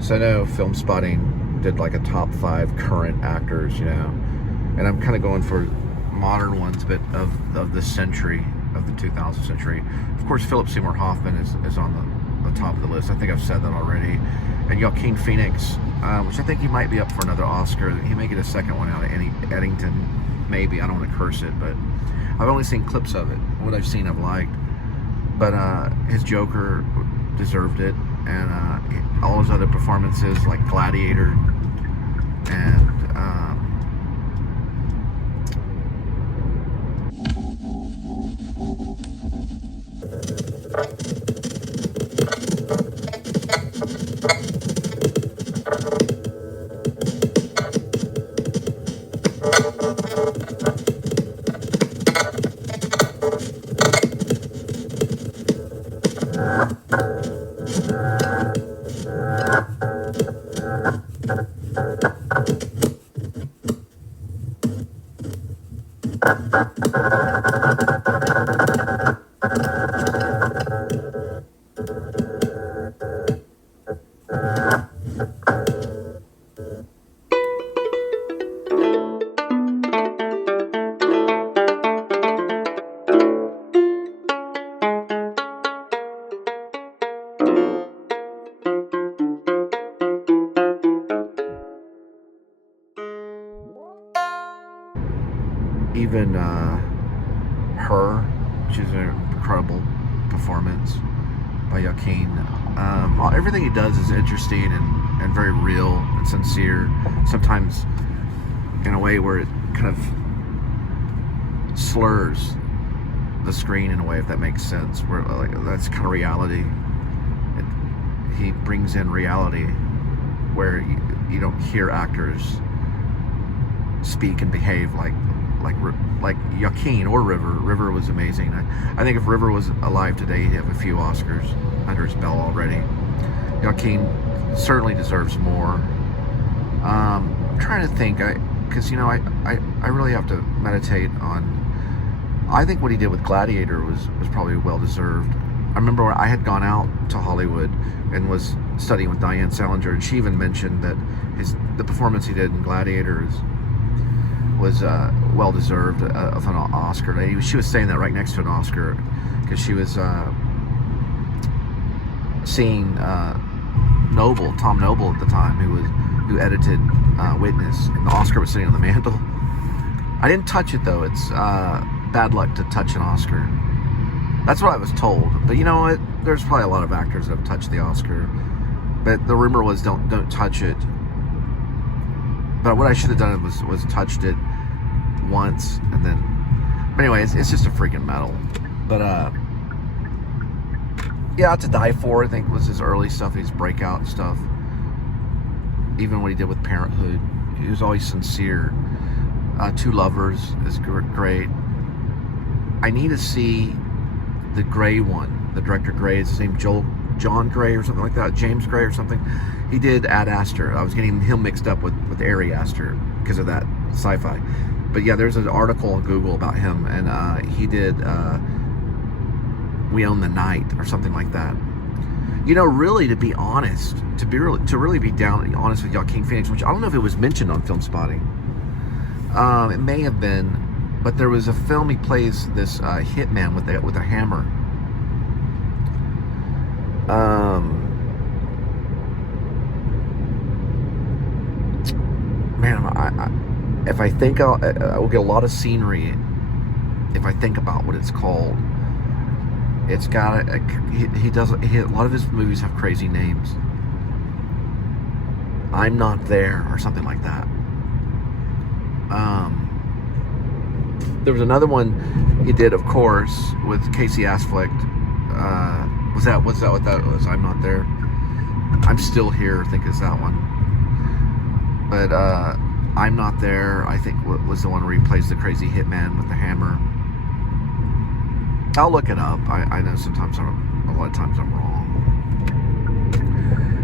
So I know Film Spotting did like a top 5 current actors, you know, and I'm kind of going for modern ones, but of the century, of the 2000th century. Of course, Philip Seymour Hoffman is on the top of the list. I think I've said that already. And Joaquin Phoenix, which I think he might be up for another Oscar. He may get a second one out of Eddington, maybe. I don't want to curse it, but I've only seen clips of it. What I've seen, I've liked. But his Joker deserved it, and all his other performances, like Gladiator, and even Her, which is an incredible performance by Joaquin. Everything he does is interesting and very real and sincere, sometimes in a way where it kind of slurs the screen in a way, if that makes sense, where like that's kind of reality. He brings in reality where you don't hear actors speak and behave like Joaquin or River. River was amazing. I think if River was alive today, he'd have a few Oscars under his belt already. Joaquin certainly deserves more. I'm trying to think, because I really have to meditate on. I think what he did with Gladiator was probably well deserved. I remember when I had gone out to Hollywood and was studying with Diane Salinger, and she even mentioned that the performance he did in Gladiator was well deserved of an Oscar. She was saying that right next to an Oscar, because she was seeing Tom Noble at the time, who edited Witness, and the Oscar was sitting on the mantle. I didn't touch it though. It's bad luck to touch an Oscar. That's what I was told. But you know what? There's probably a lot of actors that have touched the Oscar. But the rumor was don't touch it. But what I should have done was touched it once and then. But anyway, it's just a freaking medal. But yeah, To Die For, I think, was his early stuff, his breakout stuff. Even what he did with Parenthood, he was always sincere. Two Lovers is great. I need to see the Gray one. The director Gray, is his name John Gray or something like that, James Gray or something. He did Ad Astra. I was getting him mixed up with Ari Aster because of that sci-fi. But yeah, there's an article on Google about him, and he did We Own the Night or something like that. You know, really, to be honest, to really be down honest with Joaquin Phoenix, which I don't know if it was mentioned on Film Spotting. It may have been, but there was a film he plays this hitman with a hammer. Man, if I think I will get a lot of scenery if I think about what it's called. It's got a lot of his movies have crazy names. I'm Not There or something like that. There was another one he did, of course, with Casey Affleck. Was that what that was? I'm Not There. I'm Still Here, I think is that one. But I'm Not There, I think, was the one where he plays the crazy hitman with the hammer. I'll look it up. I know sometimes a lot of times I'm wrong.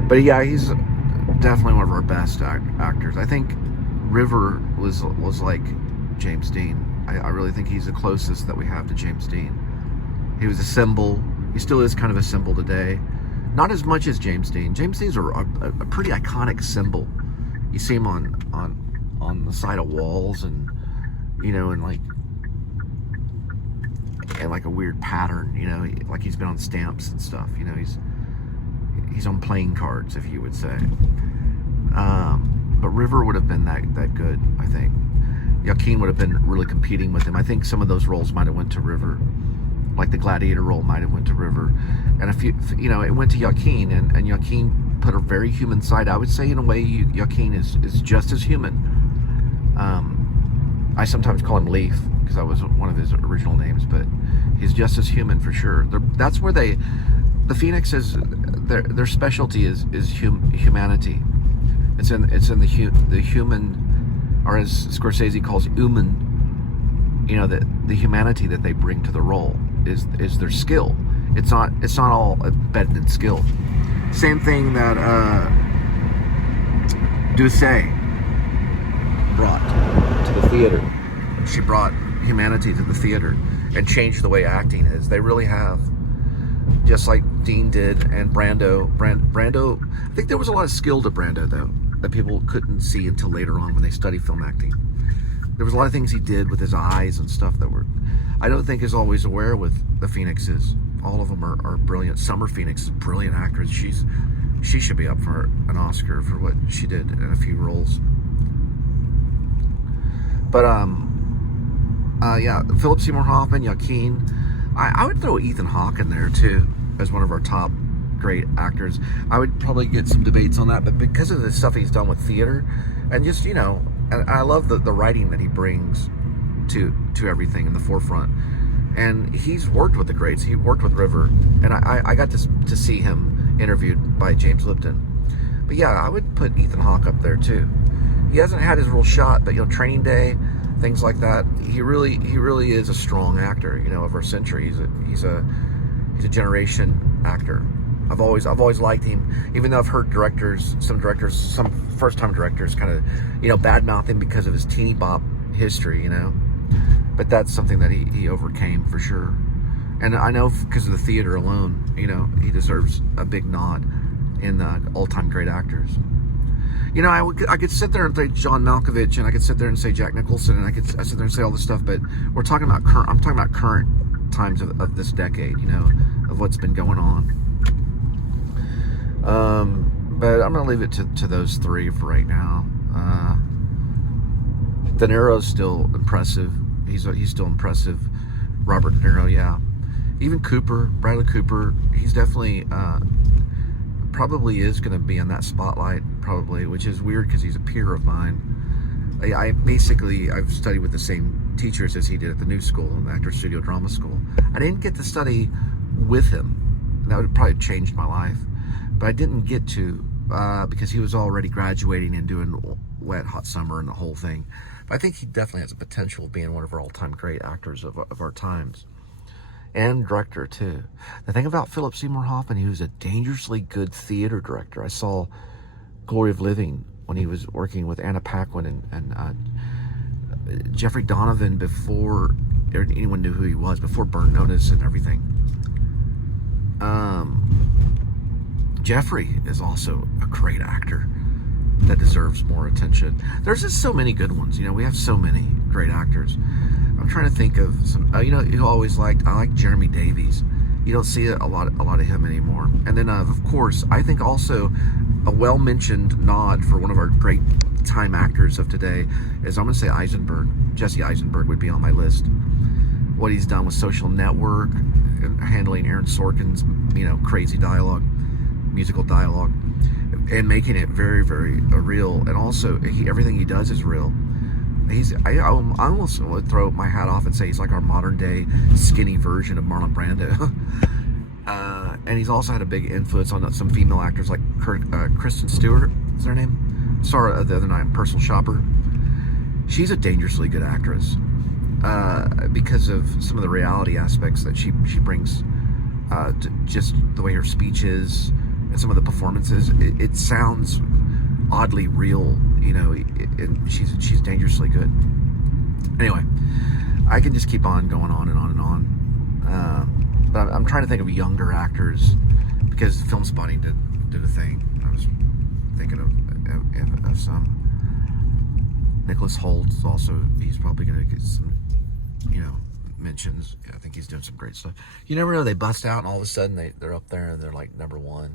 But yeah, he's definitely one of our best actors. I think River was like James Dean. I really think he's the closest that we have to James Dean. He was a symbol. He still is kind of a symbol today. Not as much as James Dean. James Dean's a pretty iconic symbol. You see him on the side of walls, and and like a weird pattern, like he's been on stamps and stuff. He's on playing cards, if you would say. But River would have been that good, I think. Joaquin would have been really competing with him. I think some of those roles might have went to River, like the Gladiator role might have went to River, and it went to Joaquin, and Joaquin put a very human side. I would say, in a way, Joaquin is just as human. I sometimes call him Leaf because that was one of his original names, but he's just as human for sure. That's where the Phoenix is. Their specialty is humanity. It's in the human, or as Scorsese calls human. The humanity that they bring to the role is their skill. It's not all embedded in skill. Same thing that Doucet brought to the theater. She brought humanity to the theater and changed the way acting is. They really have, just like Dean did, and Brando. I think there was a lot of skill to Brando, though, that people couldn't see until later on when they studied film acting. There was a lot of things he did with his eyes and stuff that I don't think is always aware with the Phoenixes. All of them are brilliant. Summer Phoenix is a brilliant actress. She should be up for an Oscar for what she did in a few roles. But Philip Seymour Hoffman, Joaquin. I would throw Ethan Hawke in there too as one of our top great actors. I would probably get some debates on that, but because of the stuff he's done with theater, and just and I love the writing that he brings to everything in the forefront. And he's worked with the greats. He worked with River, and I got to see him interviewed by James Lipton. But yeah, I would put Ethan Hawke up there too. He hasn't had his real shot, but Training Day, things like that. He really is a strong actor, of our century. He's a generation actor. I've always liked him, even though I've heard some first-time directors kind of, badmouth him because of his teeny bop history, But that's something that he overcame for sure. And I know because of the theater alone, he deserves a big nod in all-time great actors. I could sit there and say John Malkovich, and I could sit there and say Jack Nicholson, and I sit there and say all this stuff, but I'm talking about current times of this decade, of what's been going on. But I'm going to leave it to those three for right now. De Niro's still impressive. He's still impressive. Robert De Niro, yeah. Even Bradley Cooper, he's definitely probably is going to be in that spotlight, probably, which is weird because he's a peer of mine. I've studied with the same teachers as he did at the New School, the Actor Studio Drama School. I didn't get to study with him. That would have probably changed my life. But I didn't get to because he was already graduating and doing Wet Hot Summer and the whole thing. But I think he definitely has the potential of being one of our all-time great actors of our times. And director, too. The thing about Philip Seymour Hoffman, he was a dangerously good theater director. I saw Glory of Living when he was working with Anna Paquin and Jeffrey Donovan before anyone knew who he was, before Burn Notice and everything. Jeffrey is also a great actor that deserves more attention. There's just so many good ones. We have so many great actors. I'm trying to think of some. I like Jeremy Davies. You don't see a lot of him anymore. And then, of course, I think also a well-mentioned nod for one of our great time actors of today is, I'm going to say, Eisenberg. Jesse Eisenberg would be on my list. What he's done with Social Network and handling Aaron Sorkin's, crazy dialogue, musical dialogue, and making it very, very real. And also, everything he does is real. I almost would throw my hat off and say he's like our modern day skinny version of Marlon Brando. And he's also had a big influence on some female actors like Kristen Stewart, is her name? Saw her the other night, Personal Shopper. She's a dangerously good actress because of some of the reality aspects that she brings to just the way her speech is and some of the performances. It sounds oddly real, and she's dangerously good. Anyway, I can just keep on going on and on and on. But I'm trying to think of younger actors because Film Spotting did a thing. I was thinking of some. Nicholas Holt's also, he's probably going to get some, mentions. I think he's doing some great stuff. You never know, they bust out and all of a sudden they're up there and they're like #1.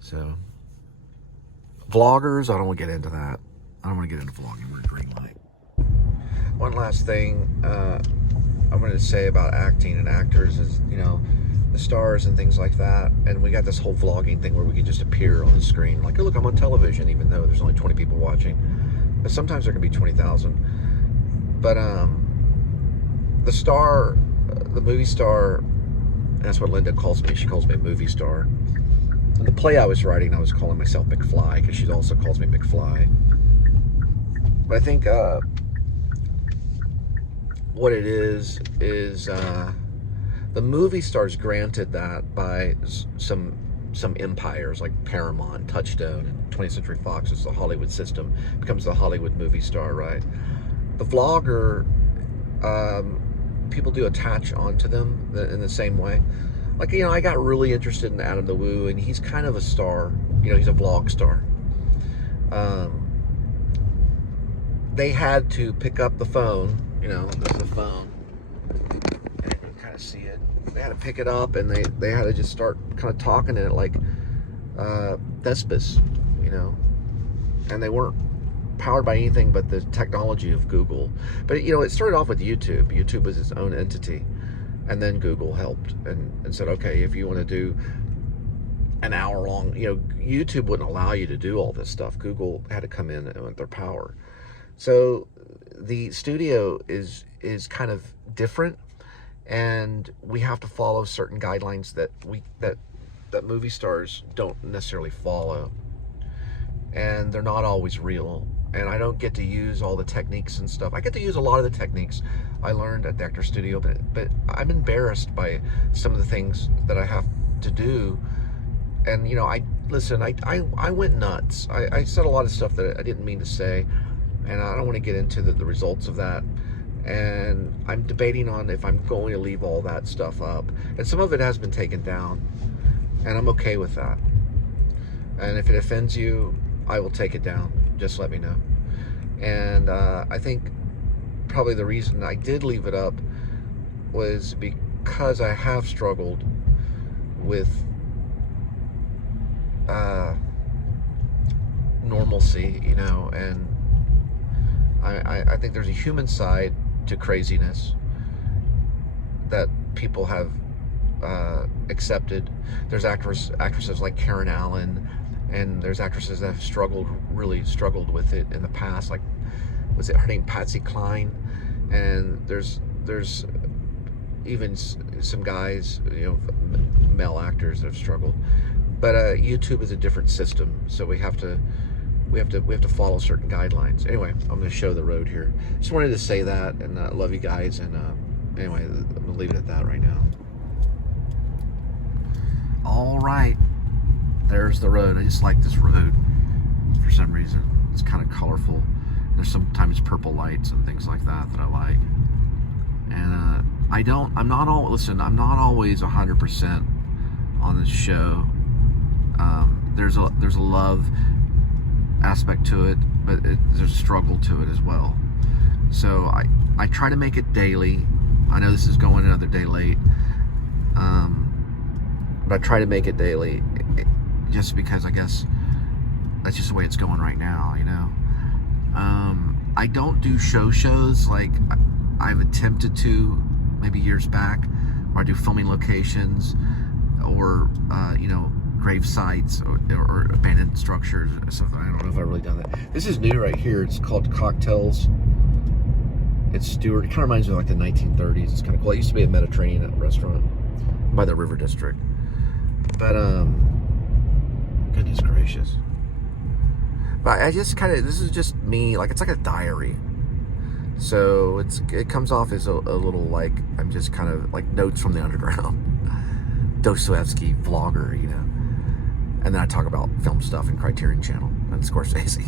So, vloggers, I don't want to get into that. I don't want to get into vlogging. We're green light. One last thing I'm going to say about acting and actors is, the stars and things like that. And we got this whole vlogging thing where we can just appear on the screen. Like, oh, look, I'm on television, even though there's only 20 people watching. But sometimes there can be 20,000. But the star, the movie star, and that's what Linda calls me. She calls me a movie star. In the play I was writing, I was calling myself McFly, because she also calls me McFly. But I think what it is the movie stars granted that by some empires like Paramount, Touchstone, and 20th Century Fox is the Hollywood system, becomes the Hollywood movie star, right? The vlogger, people do attach onto them in the same way. Like, I got really interested in Adam the Woo, and he's kind of a star. He's a vlog star. They had to pick up the phone, that's the phone, and you can kind of see it. They had to pick it up, and they had to just start kind of talking in it like Thespis, and they weren't powered by anything but the technology of Google. But it started off with YouTube. YouTube was its own entity, and then Google helped and said, okay, if you want to do an hour long, YouTube wouldn't allow you to do all this stuff. Google had to come in with their power. So the studio is kind of different, and we have to follow certain guidelines that movie stars don't necessarily follow, and they're not always real. And I don't get to use all the techniques and stuff. I get to use a lot of the techniques I learned at the Actor Studio, but I'm embarrassed by some of the things that I have to do. And I went nuts. I said a lot of stuff that I didn't mean to say, and I don't want to get into the results of that. And I'm debating on if I'm going to leave all that stuff up. And some of it has been taken down, and I'm okay with that. And if it offends you, I will take it down. Just let me know. And I think probably the reason I did leave it up was because I have struggled with normalcy, and I think there's a human side to craziness that people have accepted. There's actresses like Karen Allen, and there's actresses that have really struggled with it in the past, like, was it her name, Patsy Cline? And there's even some guys, male actors that have struggled. But YouTube is a different system, so we have to follow certain guidelines. Anyway, I'm going to show the road here. Just wanted to say that, and love you guys. And anyway, I'm going to leave it at that right now. All right, there's the road. I just like this road for some reason. It's kind of colorful. There's sometimes purple lights and things like that I like. And I'm not always 100% on this show. There's a love aspect to it, but there's a struggle to it as well. So I try to make it daily. I know this is going another day late, but I try to make it daily, just because I guess that's just the way it's going right now, I don't do shows like I've attempted to maybe years back, where I do filming locations or grave sites or abandoned structures or something. I don't know if I've really done that. This is new right here. It's called Cocktails. It's Stewart. It kind of reminds me of like the 1930s. It's kind of cool. It used to be a Mediterranean restaurant by the River District. But goodness gracious. But I just this is just me, like, it's like a diary. So it comes off as a little like I'm just kind of like notes from the underground. Dostoevsky vlogger, And then I talk about film stuff and Criterion Channel and Scorsese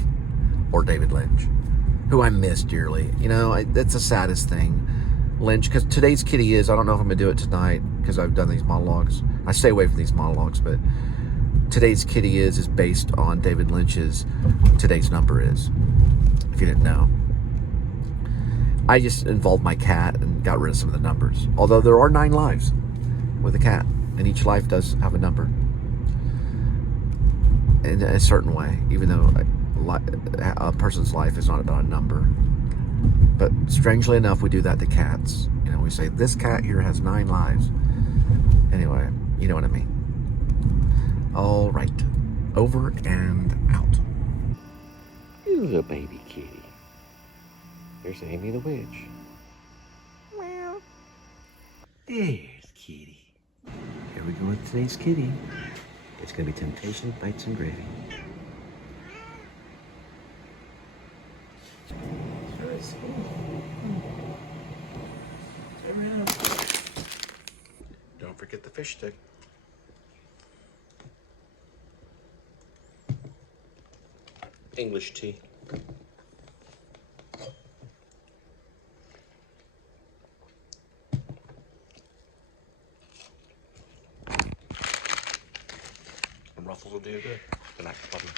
or David Lynch, who I miss dearly. That's the saddest thing. Lynch, because today's kitty is, I don't know if I'm going to do it tonight because I've done these monologues. I stay away from these monologues, but Today's Kitty is based on David Lynch's Today's Number Is, if you didn't know. I just involved my cat and got rid of some of the numbers. Although there are 9 lives with a cat, and each life does have a number in a certain way, even though a person's life is not about a number. But strangely enough, we do that to cats. You know, we say, this cat here has 9 lives. Anyway, you know what I mean. All right, over and out. You little baby kitty. There's Amy the witch. Meow. There's Kitty. Here we go with today's kitty. It's gonna be temptation, bites, and gravy. Don't forget the fish stick. English tea. And ruffles will do good. Good night, puppy.